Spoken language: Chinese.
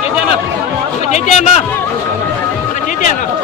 快接电了快接电吧快接电了